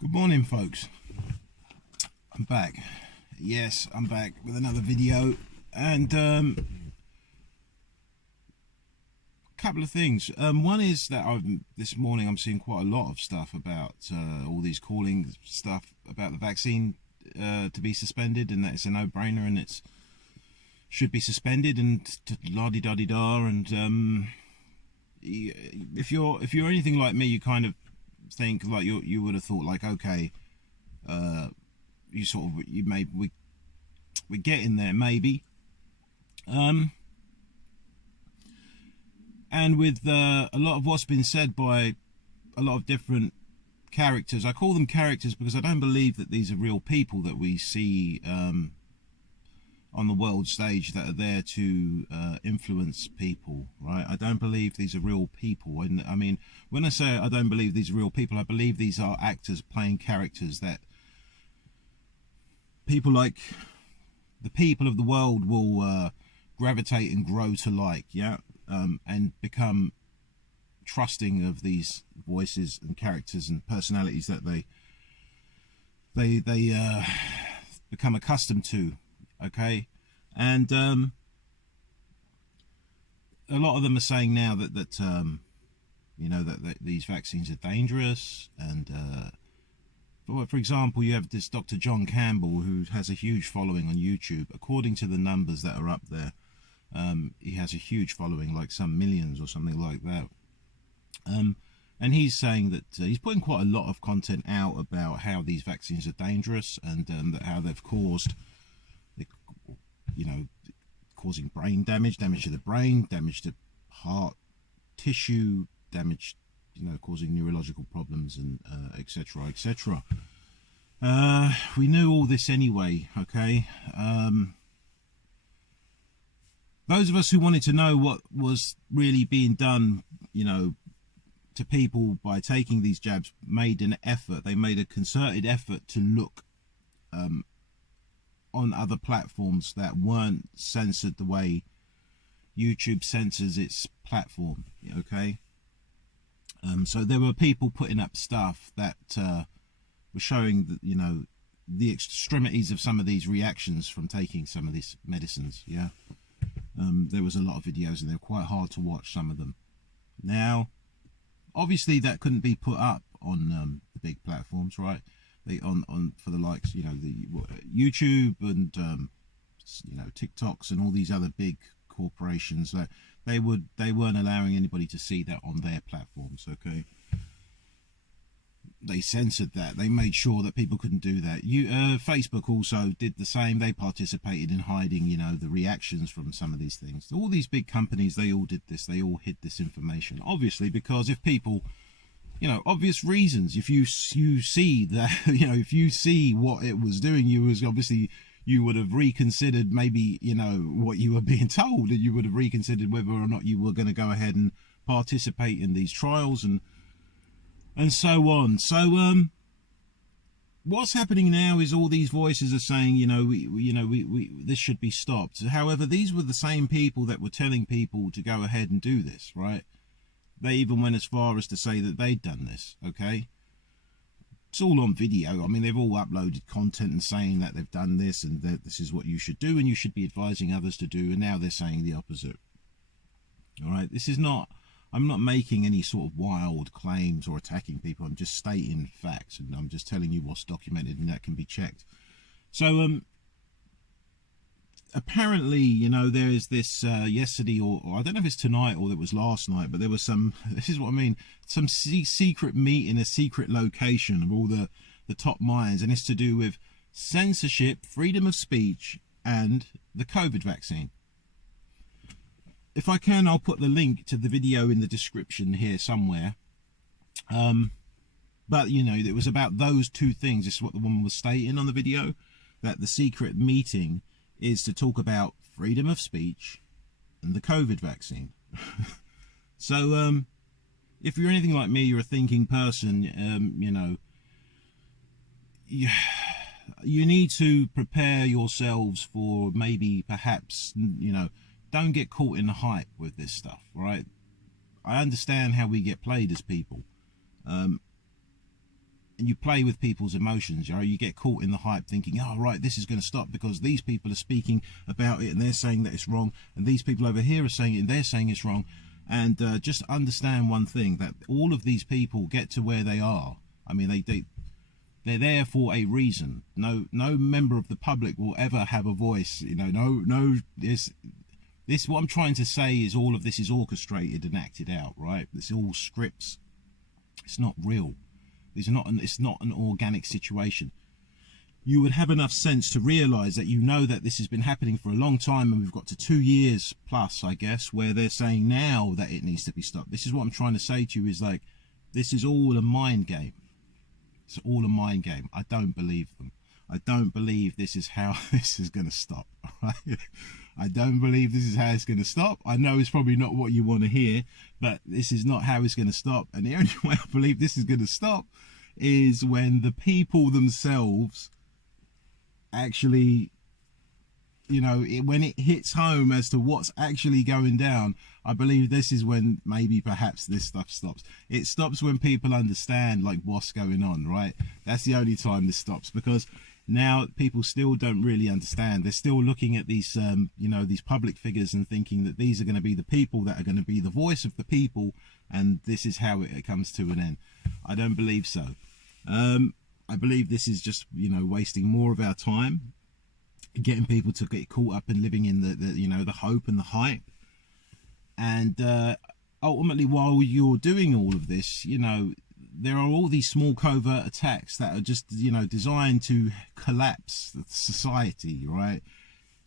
Good morning, folks. I'm back. Yes, I'm back with another video, and a couple of things. One is that this morning I'm seeing quite a lot of stuff about all these calling stuff about the vaccine to be suspended, and that it's a no-brainer and it's should be suspended, and la-di-da-di-da. And if you're anything like me, you kind of think like you would have thought like, okay, we're getting there maybe. And with a lot of what's been said by a lot of different characters, I call them characters because I don't believe that these are real people that we see on the world stage that are there to influence people, right? I don't believe these are real people. And I mean, when I say I don't believe these are real people, I believe these are actors playing characters that people like the people of the world will gravitate and grow to like, yeah, and become trusting of these voices and characters and personalities that they become accustomed to. Okay, and a lot of them are saying now that these vaccines are dangerous. And for example, you have this Dr. John Campbell, who has a huge following on YouTube. According to the numbers that are up there, he has a huge following, like some millions or something like that. And he's saying that he's putting quite a lot of content out about how these vaccines are dangerous, and that how they've caused, causing brain damage to the brain, damage to heart tissue, damage, causing neurological problems, and etc., etc. We knew all this anyway, okay? Those of us who wanted to know what was really being done, to people by taking these jabs, made an effort. They made a concerted effort to look on other platforms that weren't censored the way YouTube censors its platform, okay? So there were people putting up stuff that were showing that, the extremities of some of these reactions from taking some of these medicines, yeah? There was a lot of videos, and they're quite hard to watch, some of them. Now, obviously that couldn't be put up on the big platforms, right? On for the likes, the YouTube and TikToks and all these other big corporations, that they weren't allowing anybody to see that on their platforms, okay? They censored that. They made sure that people couldn't do that. Facebook also did the same. They participated in hiding, the reactions from some of these things. All these big companies, they all did this. They all hid this information, obviously, because if people, obvious reasons. If you see that, if you see what it was doing, you would have reconsidered maybe, what you were being told, and you would have reconsidered whether or not you were going to go ahead and participate in these trials and so on. So what's happening now is all these voices are saying, this should be stopped. However, these were the same people that were telling people to go ahead and do this, right? They even went as far as to say that they'd done this, okay? It's all on video. I mean, they've all uploaded content and saying that they've done this and that this is what you should do and you should be advising others to do, and now they're saying the opposite. All right, I'm not making any sort of wild claims or attacking people. I'm just stating facts, and I'm just telling you what's documented, and that can be checked. So, apparently, there is this yesterday, or I don't know if it's tonight or it was last night, but there was some, this is what I mean, some secret meet in a secret location of all the top minds, and it's to do with censorship, freedom of speech, and the COVID vaccine. If I can, I'll put the link to the video in the description here somewhere. But, it was about those two things. This is what the woman was stating on the video, that the secret meeting is to talk about freedom of speech and the COVID vaccine. So, if you're anything like me, you're a thinking person, you need to prepare yourselves for maybe, perhaps, don't get caught in the hype with this stuff, right? I understand how we get played as people. and you play with people's emotions. You get caught in the hype thinking, oh right, this is going to stop because these people are speaking about it and they're saying that it's wrong, and these people over here are saying it and they're saying it's wrong. And just understand one thing, that all of these people get to where they are. I mean, they're there for a reason. No member of the public will ever have a voice. This what I'm trying to say is all of this is orchestrated and acted out, right? It's all scripts. It's not real. It's not an organic situation. You would have enough sense to realise that that this has been happening for a long time, and we've got to 2 years plus, I guess, where they're saying now that it needs to be stopped. This is what I'm trying to say to you, is like, this is all a mind game. It's all a mind game. I don't believe them. I don't believe this is how this is going to stop, right? I don't believe this is how it's going to stop. I know it's probably not what you want to hear, but this is not how it's going to stop. And the only way I believe this is going to stop is when the people themselves actually, when it hits home as to what's actually going down. I believe this is when maybe perhaps this stuff stops. It stops when people understand like what's going on, right? That's the only time this stops, because now people still don't really understand. They're still looking at these these public figures and thinking that these are going to be the people that are going to be the voice of the people, and this is how it comes to an end. I don't believe so. I believe this is just wasting more of our time, getting people to get caught up in living in the hope and the hype. And ultimately, while you're doing all of this, there are all these small covert attacks that are just designed to collapse society, right?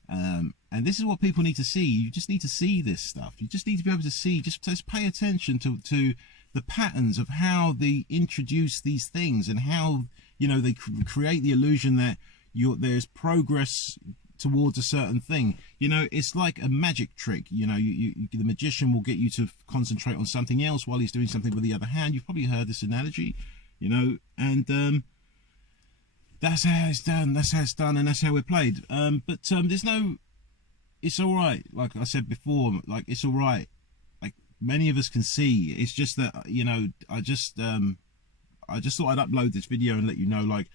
And this is what people need to see. You just need to see this stuff. You just need to be able to see, just pay attention to the patterns of how they introduce these things, and how they create the illusion that there's progress towards a certain thing. It's like a magic trick. The magician will get you to concentrate on something else while he's doing something with the other hand. You've probably heard this analogy, and that's how it's done. That's how it's done, and that's how we're played. But there's no. It's all right. Like I said before, like it's all right. Like many of us can see. It's just that I just thought I'd upload this video and let you know, like,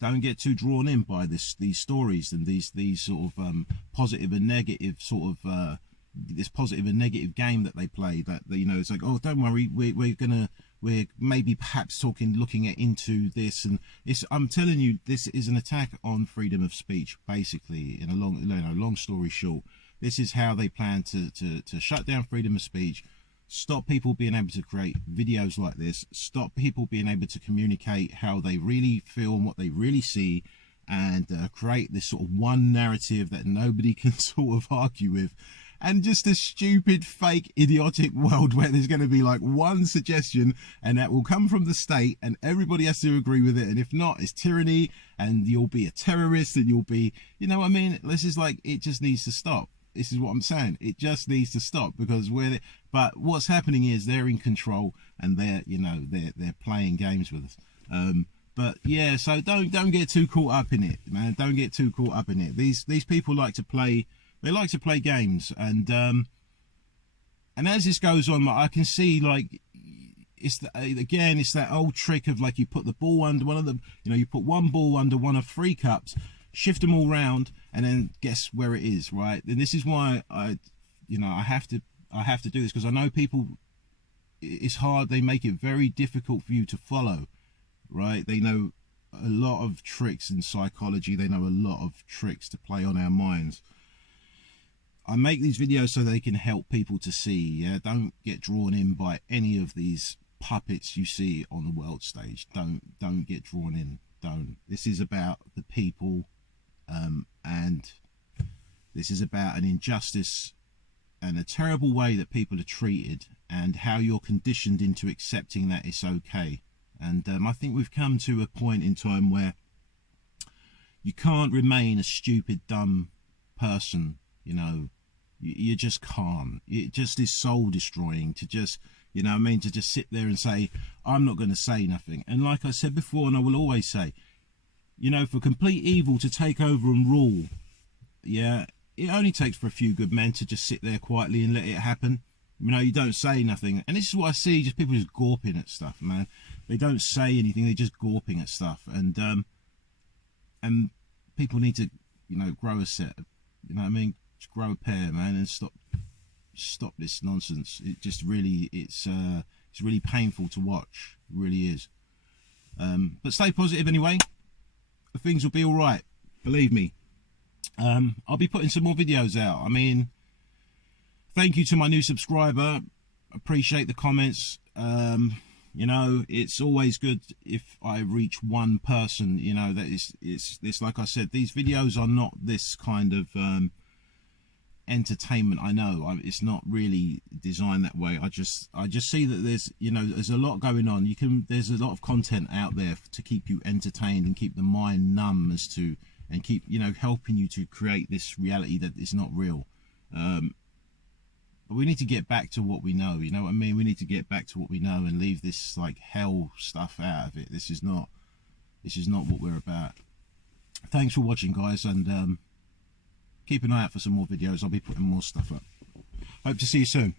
don't get too drawn in by these stories and these sort of positive and negative sort of this positive and negative game that they play. That it's like, oh, don't worry, we're maybe perhaps looking into this, and I'm telling you, this is an attack on freedom of speech, basically. In a long story short, this is how they plan to shut down freedom of speech. Stop people being able to create videos like this, stop people being able to communicate how they really feel and what they really see, and create this sort of one narrative that nobody can sort of argue with, and just a stupid, fake, idiotic world where there's going to be like one suggestion, and that will come from the state, and everybody has to agree with it, and if not, it's tyranny, and you'll be a terrorist, and you'll be, what I mean? This is like, it just needs to stop. This is what I'm saying. It just needs to stop, because but what's happening is they're in control, and they're playing games with us. But yeah, so don't get too caught up in it, man. Don't get too caught up in it. These people like to play. They like to play games, and as this goes on, I can see like it's that old trick of like you put the ball under one of the, you put one ball under one of 3 cups. Shift them all round, and then guess where it is, right? And this is why I have to do this, because I know people, it's hard. They make it very difficult for you to follow, right? They know a lot of tricks in psychology. They know a lot of tricks to play on our minds. I make these videos so they can help people to see. Yeah, don't get drawn in by any of these puppets you see on the world stage. Don't get drawn in. Don't. This is about the people. And this is about an injustice and a terrible way that people are treated, and how you're conditioned into accepting that it's okay. And I think we've come to a point in time where you can't remain a stupid, dumb person. You just can't. It just is soul destroying to just, to just sit there and say, I'm not going to say nothing. And like I said before, and I will always say, for complete evil to take over and rule, yeah, it only takes for a few good men to just sit there quietly and let it happen. You know, you don't say nothing, and this is what I see: just people just gawping at stuff, man. They don't say anything; they're just gawping at stuff, and people need to, you know, grow a set. You know what I mean? Just grow a pair, man, and stop this nonsense. It just really, it's really painful to watch. It really is. But stay positive anyway. Things will be all right. Believe me. I'll be putting some more videos out. I mean, thank you to my new subscriber. Appreciate the comments. You know, it's always good if I reach one person. You know, that it's like I said, these videos are not this kind of entertainment. I know it's not really designed that way. I just see that there's, you know, there's a lot going on. There's a lot of content out there to keep you entertained and keep the mind numb as to, and keep, you know, helping you to create this reality that is not real. But we need to get back to what we know, you know what I mean? We need to get back to what we know and leave this like hell stuff out of it. This is not what we're about. Thanks for watching, guys, and keep an eye out for some more videos. I'll be putting more stuff up. Hope to see you soon.